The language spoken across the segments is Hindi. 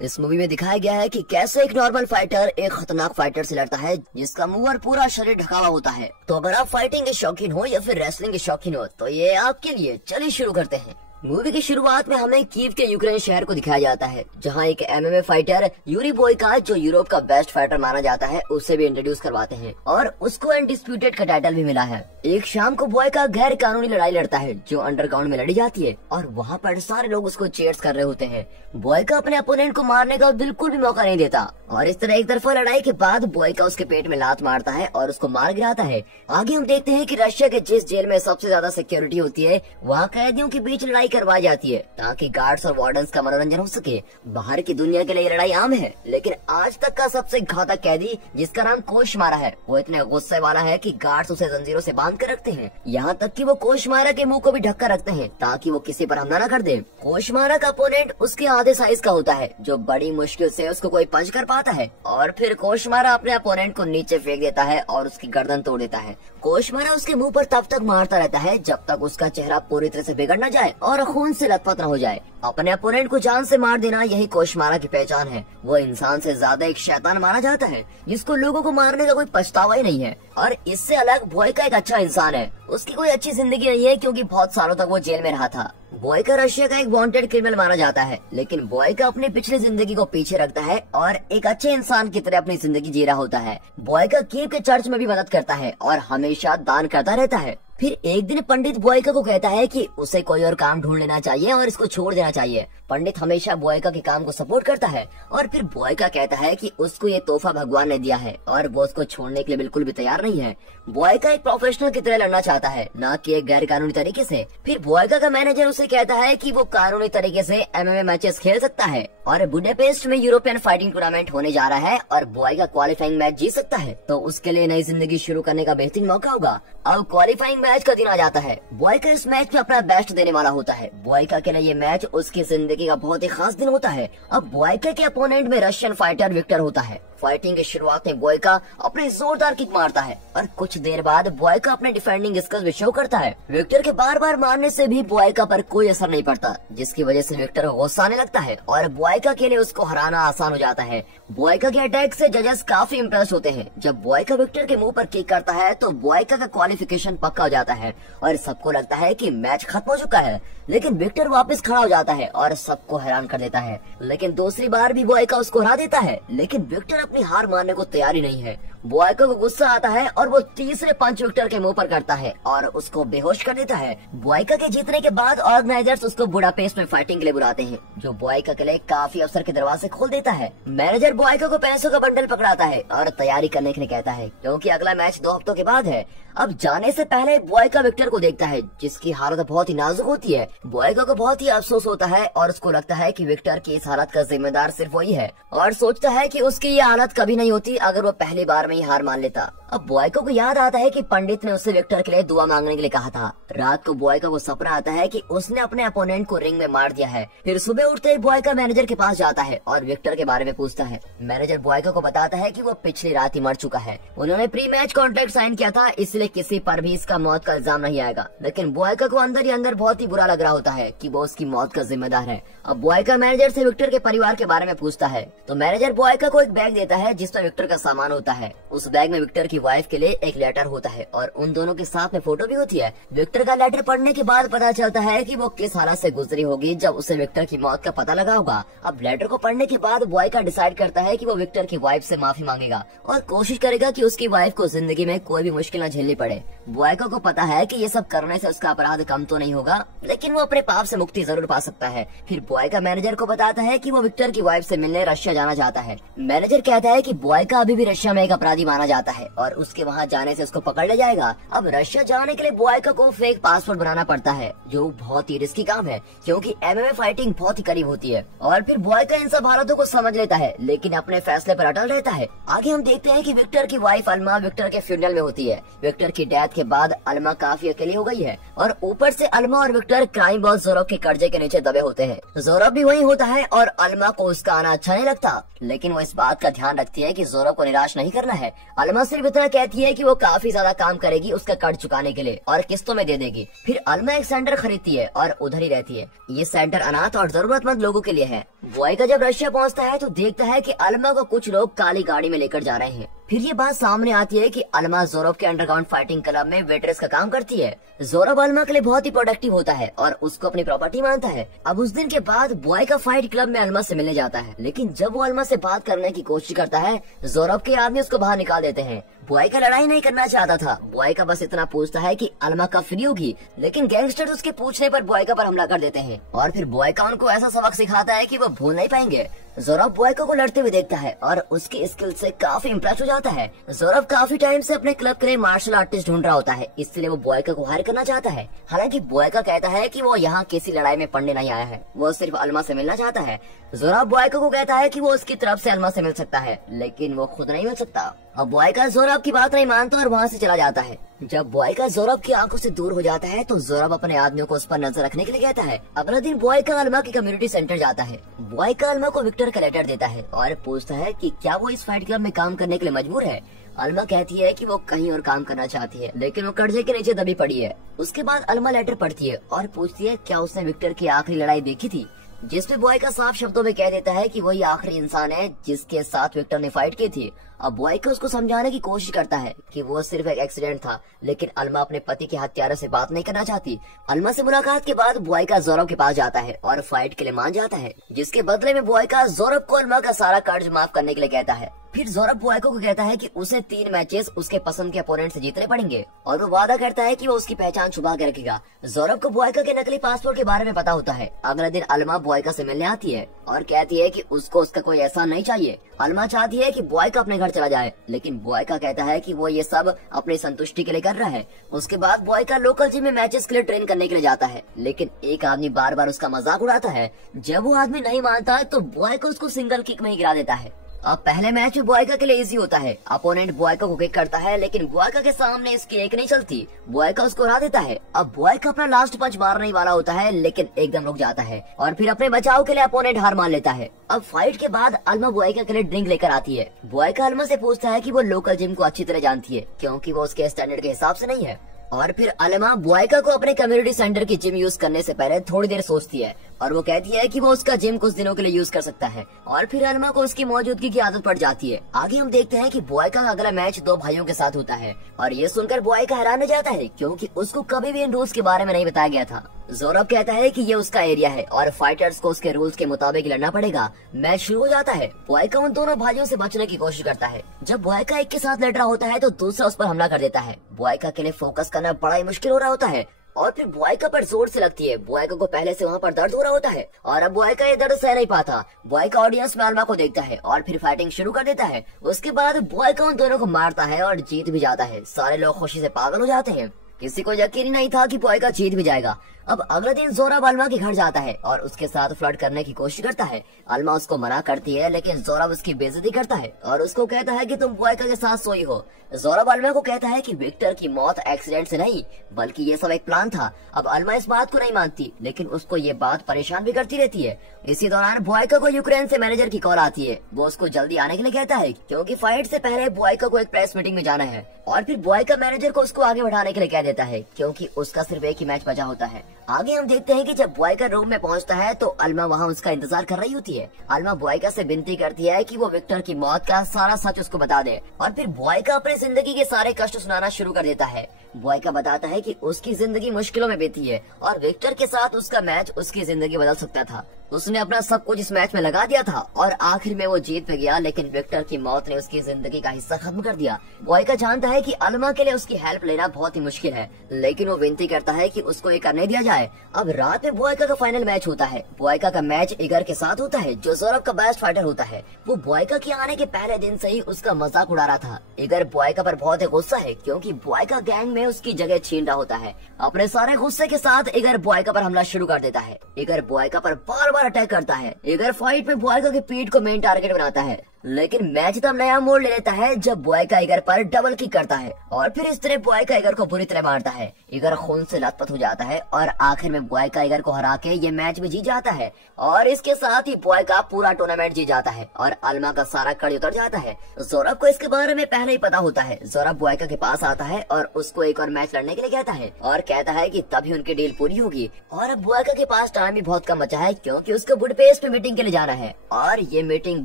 इस मूवी में दिखाया गया है कि कैसे एक नॉर्मल फाइटर एक खतरनाक फाइटर से लड़ता है जिसका मुंह और पूरा शरीर ढका हुआ होता है। तो अगर आप फाइटिंग के शौकीन हो या फिर रेसलिंग के शौकीन हो तो ये आपके लिए। चलिए शुरू करते हैं। मूवी की शुरुआत में हमें कीव के यूक्रेन शहर को दिखाया जाता है, जहां एक एमएमए फाइटर यूरी बोयका, जो यूरोप का बेस्ट फाइटर माना जाता है, उसे भी इंट्रोड्यूस करवाते हैं और उसको अनडिस्प्यूटेड का टाइटल भी मिला है। एक शाम को बोयका गैर कानूनी लड़ाई लड़ता है जो अंडरग्राउंड में लड़ी जाती है और वहाँ पर सारे लोग उसको चीयर्स कर रहे होते हैं। बोयका अपने अपोनेंट को मारने का बिल्कुल भी मौका नहीं देता और इस तरह एक तरफा लड़ाई के बाद बोयका उसके पेट में लात मारता है और उसको मार गिराता है। आगे हम देखते हैं कि रशिया के जिस जेल में सबसे ज्यादा सिक्योरिटी होती है, वहाँ कैदियों के बीच लड़ाई करवाई जाती है ताकि गार्ड्स और वार्डन्स का मनोरंजन हो सके। बाहर की दुनिया के लिए लड़ाई आम है, लेकिन आज तक का सबसे घातक कैदी, जिसका नाम कोशमारा है, वो इतने गुस्से वाला है कि गार्ड्स उसे जंजीरों से बांध कर रखते हैं। यहाँ तक कि वो कोशमारा के मुंह को भी ढक कर रखते हैं ताकि वो किसी पर हमला न कर दे। कोशमारा का अपोनेंट उसके आधे साइज का होता है, जो बड़ी मुश्किल से उसको कोई पंच कर पाता है और फिर कोशमारा अपने अपोनेंट को नीचे फेंक देता है और उसकी गर्दन तोड़ देता है। कोशमारा उसके मुंह पर तब तक मारता रहता है जब तक उसका चेहरा पूरी तरह से बिगड़ न जाए और खून से लथपथ न हो जाए। अपने अपोनेंट को जान से मार देना यही कोशमारा की पहचान है। वो इंसान से ज्यादा एक शैतान माना जाता है जिसको लोगों को मारने का कोई पछतावा ही नहीं है। और इससे अलग बोयका एक अच्छा इंसान है। उसकी कोई अच्छी जिंदगी नहीं है क्योंकि बहुत सालों तक वो जेल में रहा था। बोयका रशिया का एक वांटेड क्रिमिनल माना जाता है, लेकिन बोयका अपनी पिछली जिंदगी को पीछे रखता है और एक अच्छे इंसान की तरह अपनी जिंदगी जी रहा होता है। बोयका कीव के चर्च में भी मदद करता है और हमेशा दान करता रहता है। फिर एक दिन पंडित बोयका को कहता है कि उसे कोई और काम ढूंढ लेना चाहिए और इसको छोड़ देना चाहिए। पंडित हमेशा बोयका के काम को सपोर्ट करता है और फिर बोयका कहता है कि उसको ये तोहफा भगवान ने दिया है और वो उसको छोड़ने के लिए बिल्कुल भी तैयार नहीं है। बोयका एक प्रोफेशनल की तरह लड़ना चाहता है, न कि एक गैर कानूनी तरीके से। फिर बोयका का मैनेजर उसे कहता है कि वो कानूनी तरीके से एमएमए मैचेस खेल सकता है और बुडापेस्ट में यूरोपियन फाइटिंग टूर्नामेंट होने जा रहा है और बोयका क्वालिफाइंग मैच जीत सकता है, तो उसके लिए नई जिंदगी शुरू करने का बेहतरीन मौका होगा। अब क्वालिफाइंग मैच का दिन आ जाता है। बोयका इस मैच में अपना बेस्ट देने वाला होता है। बोयका के लिए ये मैच उसकी जिंदगी का बहुत ही खास दिन होता है। अब बोयका के अपोनेंट में रशियन फाइटर विक्टर होता है। फाइटिंग की शुरुआत में बोयका अपने जोरदार किक मारता है और कुछ देर बाद बोयका अपने डिफेंडिंग स्किल्स भी शो करता है। विक्टर के बार बार मारने से भी बोयका पर कोई असर नहीं पड़ता, जिसकी वजह से विक्टर को गुस्सा आने लगता है और बोयका के लिए उसको हराना आसान हो जाता है। बोयका के अटैक से जजेस काफी इम्प्रेस होते हैं। जब बोयका विक्टर के मुंह पर किक करता है तो बोयका का क्वालिफिकेशन पक्का हो जाता है और सबको लगता है कि मैच खत्म हो चुका है। लेकिन विक्टर वापस खड़ा हो जाता है और सबको हैरान कर देता है। लेकिन दूसरी बार भी बोयका उसको हरा देता है, लेकिन विक्टर अपनी हार मानने को तैयार ही नहीं है। बोयका को गुस्सा आता है और वो तीसरे पंच विक्टर के मुंह पर करता है और उसको बेहोश कर देता है। बोयका के जीतने के बाद ऑर्गेनाइजर्स उसको बुडापेस्ट में फाइटिंग के लिए बुलाते हैं, जो बोयका के लिए काफी अवसर के दरवाजे खोल देता है। मैनेजर बोयका को पैसों का बंडल पकड़ाता है और तैयारी करने के लिए कहता है, क्योंकि अगला मैच 2 हफ्तों के बाद है। अब जाने से पहले बोयका विक्टर को देखता है, जिसकी हालत बहुत ही नाजुक होती है। बोयका को बहुत ही अफसोस होता है और उसको लगता है कि विक्टर की इस हालत का जिम्मेदार सिर्फ वही है और सोचता है कि उसकी ये हालत कभी नहीं होती अगर वो पहली बार में ही हार मान लेता। अब बोयका को याद आता है कि पंडित ने उससे विक्टर के लिए दुआ मांगने के लिए कहा था। रात को बोयका को सपना आता है कि उसने अपने अपोनेंट को रिंग में मार दिया है। फिर सुबह उठते ही बोयका मैनेजर के पास जाता है और विक्टर के बारे में पूछता है। मैनेजर बोयका को बताता है कि वो पिछली रात ही मर चुका है। उन्होंने प्री मैच कॉन्ट्रैक्ट साइन किया था, इसलिए किसी पर भी इसका मौत का इल्जाम नहीं आएगा। लेकिन बोयका को अंदर ही अंदर बहुत ही बुरा लग रहा होता है कि वो उसकी मौत का जिम्मेदार है। अब बोयका मैनेजर से विक्टर के परिवार के बारे में पूछता है, तो मैनेजर बोयका को एक बैग देता है जिसमें विक्टर का सामान होता है। उस बैग में विक्टर की वाइफ के लिए एक लेटर होता है और उन दोनों के साथ में फोटो भी होती है। विक्टर का लेटर पढ़ने के बाद पता चलता है कि वो किस हालत से गुजरी होगी जब उसे विक्टर की मौत का पता लगा होगा। अब लेटर को पढ़ने के बाद बोयका डिसाइड करता है कि वो विक्टर की वाइफ से माफी मांगेगा और कोशिश करेगा कि उसकी वाइफ को जिंदगी में कोई भी मुश्किल न झेलनी पड़े। बोयका को पता है कि ये सब करने से उसका अपराध कम तो नहीं होगा, लेकिन वो अपने पाप से मुक्ति जरूर पा सकता है। फिर बोयका मैनेजर को बताता है कि वो विक्टर की वाइफ से मिलने रशिया जाना चाहता है। मैनेजर कहता है कि बोयका अभी भी रशिया में एक अपराधी माना जाता है और उसके वहाँ जाने से उसको पकड़ लिया जाएगा। अब रशिया जाने के लिए बोयका को फेक पासपोर्ट बनाना पड़ता है, जो बहुत ही रिस्की काम है क्योंकि एमएमए फाइटिंग बहुत ही करीब होती है। और फिर बोयका इन सब हालातों को समझ लेता है, लेकिन अपने फैसले पर अटल रहता है। आगे हम देखते हैं कि विक्टर की वाइफ अल्मा विक्टर के फ्यूनरल में होती है। विक्टर की डेथ के बाद अल्मा काफी अकेली हो गई है और ऊपर से अल्मा और विक्टर क्राइम बॉस जोरब के कर्जे के नीचे दबे होते हैं। जोरब भी वहीं होता है और अल्मा को उसका आना अच्छा नहीं लगता, लेकिन वो इस बात का ध्यान रखती है कि जोरब को निराश नहीं करना है। अल्मा सिर्फ इतना अलमा कहती है कि वो काफी ज्यादा काम करेगी उसका कर्ज चुकाने के लिए और किस्तों में दे देगी। फिर अलमा एक सेंटर खरीदती है और उधर ही रहती है। ये सेंटर अनाथ और जरूरतमंद लोगों के लिए है। बॉयका जब रशिया पहुंचता है तो देखता है कि अलमा को कुछ लोग काली गाड़ी में लेकर जा रहे हैं। फिर ये बात सामने आती है कि अलमा जोरब के अंडरग्राउंड फाइटिंग क्लब में वेटरेस का काम करती है। जोरब अलमा के लिए बहुत ही प्रोडक्टिव होता है और उसको अपनी प्रॉपर्टी मानता है। अब उस दिन के बाद बॉयका फाइट क्लब में अलमा से मिलने जाता है, लेकिन जब वो अलमा से बात करने की कोशिश करता है जोरब के आदमी उसको बाहर निकाल देते हैं। बॉयका लड़ाई नहीं करना चाहता था। बॉयका बस इतना पूछता है कि अलमा कब फ्री होगी, लेकिन गैंगस्टर्स उसके पूछने पर बॉयका पर हमला कर देते हैं और फिर बॉयका उनको ऐसा सबक सिखाता है कि वो भूल नहीं पाएंगे। जोरब बॉयका को लड़ते हुए देखता है और उसकी स्किल से काफी इम्प्रेस हो जाता है। जोरब काफी टाइम से अपने क्लब के लिए मार्शल आर्टिस्ट ढूंढ रहा होता है, इसलिए वो बॉयका को हायर करना चाहता है। हालांकि बॉयका कहता है कि वो यहाँ किसी लड़ाई में पड़ने नहीं आया है, वो सिर्फ अलमा से मिलना चाहता है। जोरब बॉयका को कहता है कि वो उसकी तरफ से अलमा से मिल सकता है, लेकिन वो खुद नहीं मिल सकता। अब बॉयका जोरब की बात नहीं मानता और वहाँ से चला जाता है। जब बॉयका जोरब की आंखों से दूर हो जाता है तो जोरब अपने आदमियों को उस पर नजर रखने के लिए कहता है। अगला दिन बॉयका अलमा की कम्युनिटी सेंटर जाता है। बॉयका अलमा को विक्टर का लेटर देता है और पूछता है कि क्या वो इस फाइट क्लब में काम करने के लिए मजबूर है। अलमा कहती है कि वो कहीं और काम करना चाहती है, लेकिन वो कर्जे के नीचे दबी पड़ी है। उसके बाद अलमा लेटर पढ़ती है और पूछती है क्या उसने विक्टर की आखिरी लड़ाई देखी थी, जिसमें बॉयका साफ शब्दों में कह देता है कि वही आखिरी इंसान है जिसके साथ विक्टर ने फाइट की थी। अब बॉयका उसको समझाने की कोशिश करता है कि वो सिर्फ एक एक्सीडेंट था, लेकिन अलमा अपने पति के हत्यारे से बात नहीं करना चाहती। अलमा से मुलाकात के बाद बॉयका जोरब के पास जाता है और फाइट के लिए मान जाता है, जिसके बदले में बॉयका जोरब को अलमा का सारा कर्ज माफ करने के लिए कहता है। फिर जोरब बॉयका को कहता है कि उसे 3 मैचेस उसके पसंद के अपोनेंट से जीतने पड़ेंगे और वो वादा करता है कि वो उसकी पहचान छुपा के रखेगा। जोरब को बॉयका के नकली पासपोर्ट के बारे में पता होता है। अगले दिन अलमा बॉयका से मिलने आती है और कहती है कि उसको उसका कोई एहसान नहीं चाहिए। अलमा चाहती है कि बॉयका अपने घर चला जाए, लेकिन बॉयका कहता है कि वो ये सब अपनी संतुष्टि के लिए कर रहा है। उसके बाद बॉयका लोकल जिम में मैचेस के लिए ट्रेन करने के लिए जाता है, लेकिन एक आदमी बार बार उसका मजाक उड़ाता है। जब वो आदमी नहीं मानता है तो बॉयका उसको सिंगल किक में ही गिरा देता है। अब पहले मैच में बॉयका के लिए इजी होता है। अपोनेंट बॉयका को किक करता है, लेकिन बॉयका के सामने इसकी एक नहीं चलती। बॉयका उसको हरा देता है। अब बॉयका अपना लास्ट पंच मारने ही वाला होता है, लेकिन एकदम रुक जाता है और फिर अपने बचाव के लिए अपोनेंट हार मान लेता है। अब फाइट के बाद अलमा बॉयका के लिए ड्रिंक लेकर आती है। बॉयका अलमा से पूछता है कि वो लोकल जिम को अच्छी तरह जानती है, क्योंकि वो उसके स्टैंडर्ड के हिसाब से नहीं है। और फिर अलमा बॉयका को अपने कम्युनिटी सेंटर की जिम यूज करने से पहले थोड़ी देर सोचती है और वो कहती है कि वो उसका जिम कुछ दिनों के लिए यूज कर सकता है। और फिर अलमा को उसकी मौजूदगी की आदत पड़ जाती है। आगे हम देखते हैं कि बॉयका का अगला मैच 2 भाइयों के साथ होता है और ये सुनकर बॉयका हैरान हो जाता है, क्योंकि उसको कभी भी इन रूल्स के बारे में नहीं बताया गया था। जोरब कहता है कि ये उसका एरिया है और फाइटर्स को उसके रूल्स के मुताबिक लड़ना पड़ेगा। मैच शुरू हो जाता है। बॉयका उन दोनों भाइयों से बचने की कोशिश करता है। जब बॉयका एक के साथ लड़ रहा होता है तो दूसरा उस पर हमला कर देता है। बॉयका के लिए फोकस करना बड़ा ही मुश्किल हो रहा होता है और फिर बॉयका पर जोर से लगती है। बॉयका को पहले से वहाँ पर दर्द हो रहा होता है और अब बॉयका ये दर्द सह नहीं पाता। बॉयका ऑडियंस में अलमा को देखता है और फिर फाइटिंग शुरू कर देता है। उसके बाद बॉयका उन दोनों को मारता है और जीत भी जाता है। सारे लोग खुशी से पागल हो जाते हैं। किसी को यकीन ही नहीं था कि बॉयका जीत भी जाएगा। अब अगले दिन जोरब अलमा के घर जाता है और उसके साथ फ्लर्ट करने की कोशिश करता है। अलमा उसको मना करती है, लेकिन जोरब उसकी बेइज्जती करता है और उसको कहता है कि तुम बॉयका के साथ सोई हो। जोरब अलमा को कहता है कि विक्टर की मौत एक्सीडेंट से नहीं, बल्कि ये सब एक प्लान था। अब अलमा इस बात को नहीं मानती, लेकिन उसको ये बात परेशान भी करती रहती है। इसी दौरान बॉयका को यूक्रेन से मैनेजर की कॉल आती है। वो उसको जल्दी आने के लिए कहता है, क्योंकि फाइट से पहले बॉयका को एक प्रेस मीटिंग में जाना है। और फिर बॉयका मैनेजर को उसको आगे बढ़ाने के लिए कह देता है, क्योंकि उसका सिर्फ एक ही मैच बचा होता है। आगे हम देखते हैं कि जब बॉयका रूम में पहुंचता है तो अलमा वहां उसका इंतजार कर रही होती है। अलमा बॉयका से विनती करती है कि वो विक्टर की मौत का सारा सच उसको बता दे और फिर बॉयका अपनी जिंदगी के सारे कष्ट सुनाना शुरू कर देता है। बॉयका बताता है कि उसकी जिंदगी मुश्किलों में बीती है और विक्टर के साथ उसका मैच उसकी जिंदगी बदल सकता था। उसने अपना सब कुछ इस मैच में लगा दिया था और आखिर में वो जीत पे गया, लेकिन विक्टर की मौत ने उसकी जिंदगी का हिस्सा खत्म कर दिया। बॉयका जानता है कि अलमा के लिए उसकी हेल्प लेना बहुत ही मुश्किल है, लेकिन वो विनती करता है कि उसको ये करने दिया जाए। अब रात में बॉयका का फाइनल मैच होता है। बॉयका का मैच इगर के साथ होता है, जो जोरब का बेस्ट फाइटर होता है। वो बॉयका के आने के पहले दिन से ही उसका मजाक उड़ा रहा था। इगर बॉयका पर बहुत गुस्सा है, क्योंकि बॉयका गैंग में उसकी जगह छीन रहा होता है। अपने सारे गुस्से के साथ इगर बॉयका पर हमला शुरू कर देता है। इगर बॉयका पर बार बार अटैक करता है। इगर फाइट में बॉयका की पीठ को मेन टारगेट बनाता है। लेकिन मैच तब नया मोड़ ले लेता है जब बॉयका ईगर पर डबल किक करता है और फिर इस तरह बॉयका ईगर को बुरी तरह मारता है। ईगर खून से लथपथ हो जाता है और आखिर में बॉयका ईगर को हरा के ये मैच भी जीत जाता है और इसके साथ ही बॉयका पूरा टूर्नामेंट जीत जाता है और अल्मा का सारा कड़ी उतर जाता है। ज़ोरब को इसके बारे में पहले ही पता होता है। ज़ोरब बॉयका के पास आता है और उसको एक और मैच लड़ने के लिए कहता है और कहता है कि तभी उनकी डील पूरी होगी। और अब बॉयका के पास टाइम भी बहुत कम बचा है क्योंकि उसको बुडापेस्ट में मीटिंग के लिए जाना है और ये मीटिंग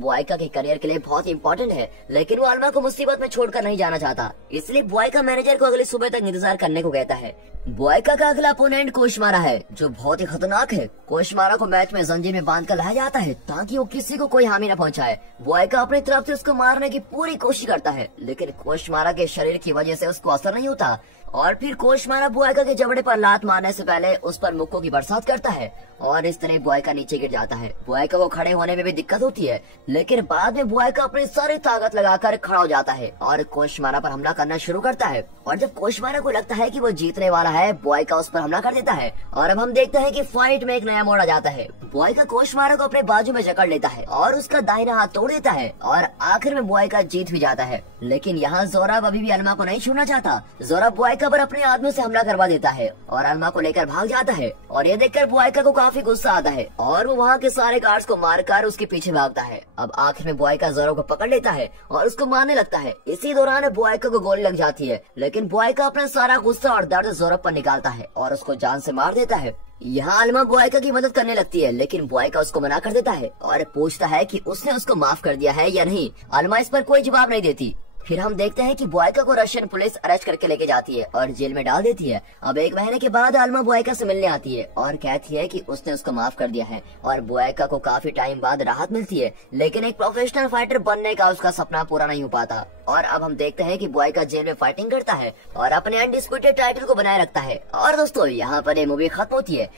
बॉयका के करियर के लिए बहुत इंपॉर्टेंट है। लेकिन वो अल्मा को मुसीबत में छोड़कर नहीं जाना चाहता, इसलिए बॉयका मैनेजर को अगली सुबह तक इंतजार करने को कहता है। बॉयका का अगला अपोनेंट कोशमारा है जो बहुत ही खतरनाक है। कोशमारा को मैच में जंजीर में बांध कर लाया जाता है ताकि वो किसी को कोई हानि न पहुंचाए। बॉयका अपनी तरफ से उसको मारने की पूरी कोशिश करता है लेकिन कोशमारा के शरीर की वजह से उसको असर नहीं होता और फिर कोशमारा बॉयका के जबड़े पर लात मारने से पहले उस पर मुक्कों की बरसात करता है और इस तरह बॉयका नीचे गिर जाता है। बॉयका को खड़े होने में भी दिक्कत होती है लेकिन बाद में बॉयका अपनी सारी ताकत लगाकर खड़ा हो जाता है और कोशमारा पर हमला करना शुरू करता है और जब कोशमारा को लगता है कि वो जीतने वाला है बॉयका उस पर हमला कर देता है और अब हम देखते हैं कि फाइट में एक नया मोड़ आ जाता है। बॉयका कोशमारा को अपने बाजू में जकड़ लेता है और उसका दाहिना हाथ तोड़ देता है और आखिर में बॉयका जीत भी जाता है। लेकिन यहाँ ज़ोरब अभी भी अल्मा को नहीं छोड़ना चाहता। ज़ोरब बॉयका पर अपने आदमियों से हमला करवा देता है और अल्मा को लेकर भाग जाता है और ये देखकर बॉयका को काफी गुस्सा आता है और वो वहाँ के सारे गार्ड्स को मारकर उसके पीछे भागता है। अब आखिर में बॉयका ज़ोरब को पकड़ लेता है और उसको मारने लगता है। इसी दौरान बॉयका को गोली लग जाती है लेकिन बॉयका अपना सारा गुस्सा और दर्द ज़ोरब पर निकालता है और उसको जान से मार देता है। यहाँ अल्मा बॉयका की मदद करने लगती है लेकिन बॉयका उसको मना कर देता है और पूछता है कि उसने उसको माफ कर दिया है या नहीं। अल्मा इस पर कोई जवाब नहीं देती। फिर हम देखते हैं कि बॉयका को रशियन पुलिस अरेस्ट करके लेके जाती है और जेल में डाल देती है। अब एक महीने के बाद अल्मा बॉयका से मिलने आती है और कहती है कि उसने उसको माफ कर दिया है और बॉयका को काफी टाइम बाद राहत मिलती है लेकिन एक प्रोफेशनल फाइटर बनने का उसका सपना पूरा नहीं हो पाता। और अब हम देखते हैं कि बॉयका जेल में फाइटिंग करता है और अपने अनडिस्प्यूटेड टाइटल को बनाए रखता है। और दोस्तों यहाँ पर ये मूवी खत्म होती है।